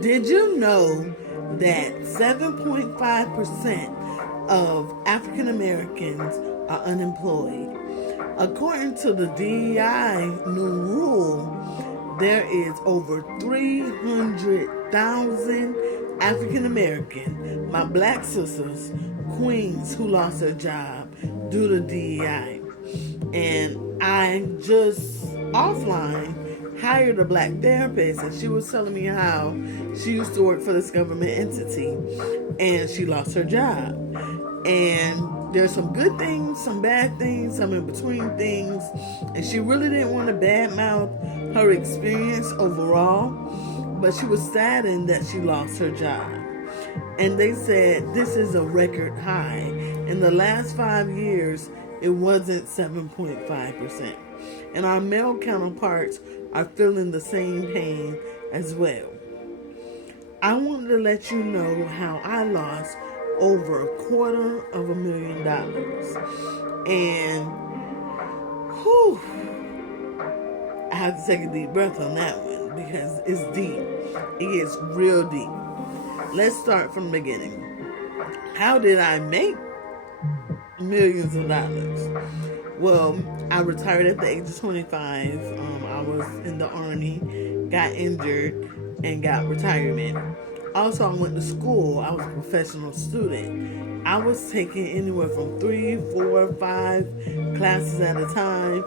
Did you know that 7.5% of African Americans are unemployed? According to the DEI new rule, there is over 300,000 African American, my black sisters, queens, who lost their job due to DEI. And I just offline hired a black therapist, and she was telling me how she used to work for this government entity and she lost her job. And there's some good things, some bad things, some in between things, and she really didn't want to badmouth her experience overall, but she was saddened that she lost her job. And they said this is a record high. In the last 5 years, it wasn't 7.5%. And our male counterparts are feeling the same pain as well. I wanted to let you know how I lost over $250,000. And whew, I have to take a deep breath on that one because it's deep. It gets real deep. Let's start from the beginning. How did I make millions of dollars? Well, I retired at the age of 25. I was in the Army, got injured, and got retirement. Also, I went to school. I was a professional student. I was taking anywhere from 3, 4, 5 classes at a time.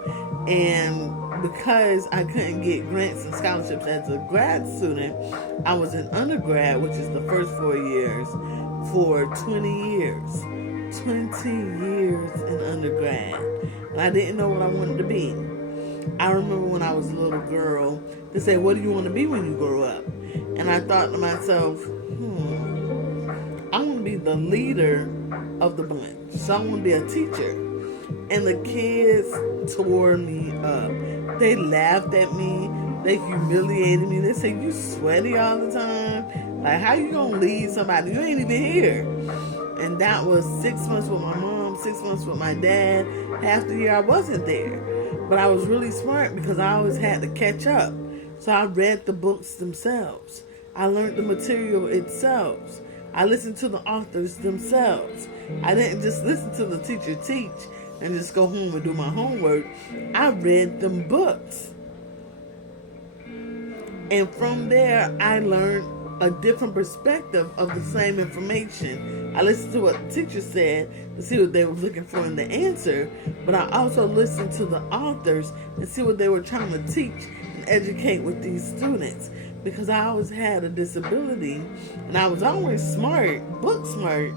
And because I couldn't get grants and scholarships as a grad student, I was in undergrad, which is the first 4 years, for 20 years. 20 years in undergrad. And I didn't know what I wanted to be. I remember when I was a little girl, they said, what do you want to be when you grow up? And I thought to myself, I want to be the leader of the bunch. So I want to be a teacher. And the kids tore me up. They laughed at me. They humiliated me. They said, you sweaty all the time? Like, how you going to lead somebody? You ain't even here. And that was 6 months with my mom, 6 months with my dad. Half the year I wasn't there. But I was really smart because I always had to catch up. So I read the books themselves. I learned the material itself. I listened to the authors themselves. I didn't just listen to the teacher teach and just go home and do my homework. I read them books. And from there, I learned a different perspective of the same information. I listened to what the teacher said to see what they were looking for in the answer, but I also listened to the authors and see what they were trying to teach and educate with these students, because I always had a disability and I was always smart, book smart,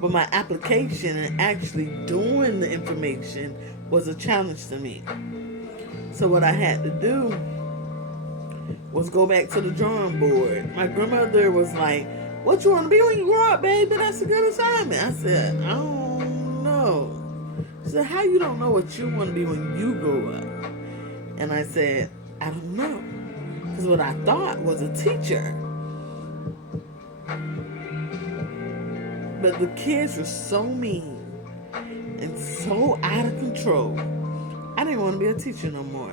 but my application and actually doing the information was a challenge to me. So what I had to do was go back to the drawing board. My grandmother was like, what you want to be when you grow up, baby? That's a good assignment. I said, I don't know. She said, how you don't know what you want to be when you grow up? And I said, I don't know. Because what I thought was a teacher. But the kids were so mean and so out of control. I didn't want to be a teacher no more.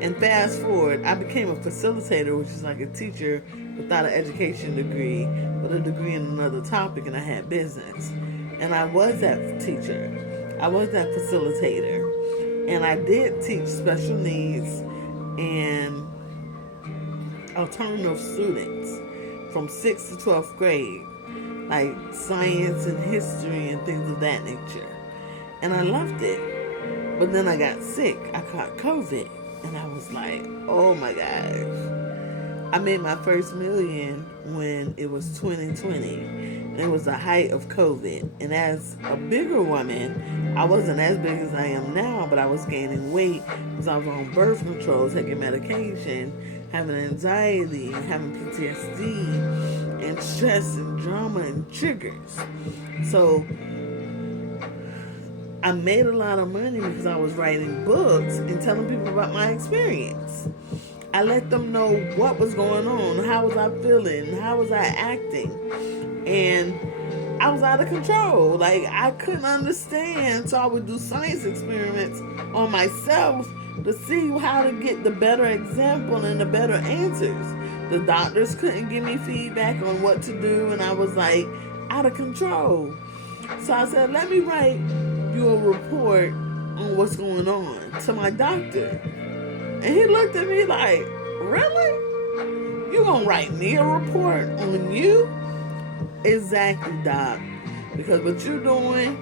And fast forward, I became a facilitator, which is like a teacher without an education degree, but a degree in another topic, and I had business. And I was that teacher. I was that facilitator. And I did teach special needs and alternative students from 6th to 12th grade, like science and history and things of that nature. And I loved it. But then I got sick. I caught COVID. And I was like, oh my gosh. I made my first million when it was 2020. And it was the height of COVID. And as a bigger woman, I wasn't as big as I am now, but I was gaining weight because I was on birth control, taking medication, having anxiety, having PTSD, and stress and drama and triggers. So I made a lot of money because I was writing books and telling people about my experience. I let them know what was going on, how was I feeling, how was I acting. And I was out of control. Like, I couldn't understand, so I would do science experiments on myself to see how to get the better example and the better answers. The doctors couldn't give me feedback on what to do, and I was like out of control. So I said, let me write you a report on what's going on to my doctor. And he looked at me like, really? You gonna write me a report on you? Exactly, doc. Because what you're doing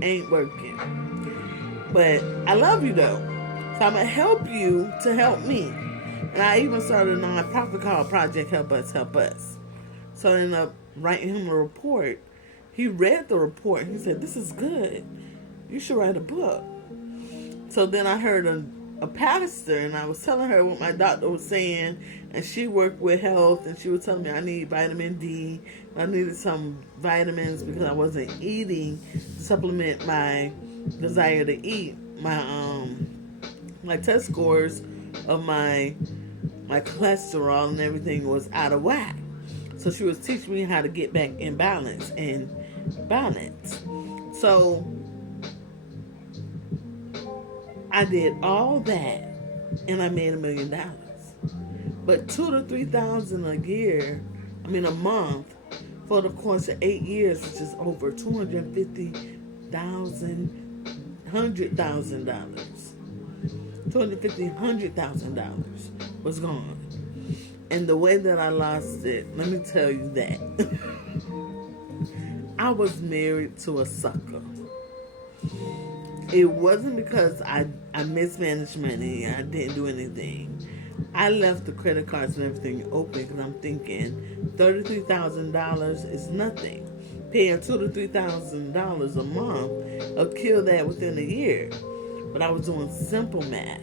ain't working. But I love you though. So I'm gonna help you to help me. And I even started a nonprofit called Project Help Us Help Us. So I ended up writing him a report. He read the report and he said, this is good. You should write a book. So then I heard a pastor, and I was telling her what my doctor was saying, and she worked with health, and she was telling me I need vitamin D. I needed some vitamins because I wasn't eating to supplement my desire to eat. My test scores of my cholesterol and everything was out of whack. So she was teaching me how to get back in balance and balance. So I did all that, and I made $1 million. But $2,000 to $3,000 a month, for the course of 8 years, which is over $250,000 was gone. And the way that I lost it, let me tell you that. I was married to a sucker. It wasn't because I mismanaged money and I didn't do anything. I left the credit cards and everything open because I'm thinking $33,000 is nothing. Paying $2,000 to $3,000 a month will kill that within a year. But I was doing simple math.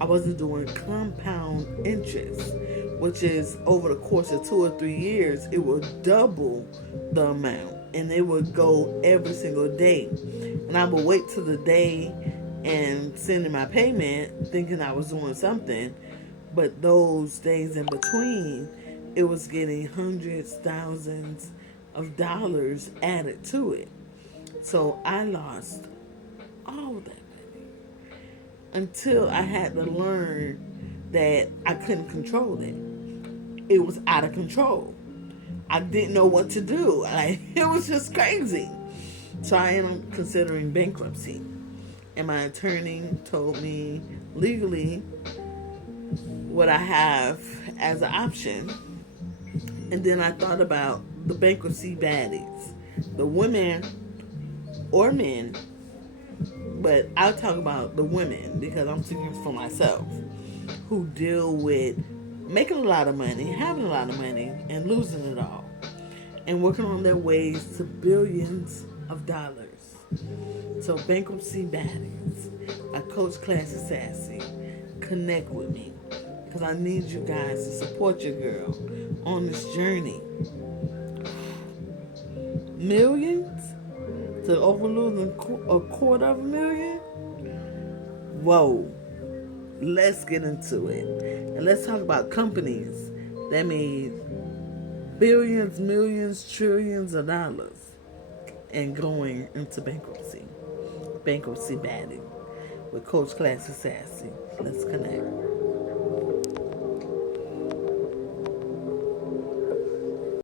I wasn't doing compound interest, which is over the course of 2 or 3 years, it will double the amount. And it would go every single day. And I would wait till the day and send in my payment thinking I was doing something. But those days in between, it was getting hundreds, thousands of dollars added to it. So I lost all that money until I had to learn that I couldn't control it. It was out of control. I didn't know what to do. It was just crazy. So I ended up considering bankruptcy. And my attorney told me legally what I have as an option. And then I thought about the bankruptcy baddies. The women or men, but I'll talk about the women because I'm speaking for myself, who deal with making a lot of money, having a lot of money, and losing it all. And working on their ways to billions of dollars. So Bankruptcy Baddies, I coach Classy Sassy. Connect with me because I need you guys to support your girl on this journey. Millions to over losing $250,000. Whoa, let's get into it, and let's talk about companies that made billions, millions, trillions of dollars and going into bankruptcy. Bankruptcy Baddie with Coach Classy Sassy. Let's connect.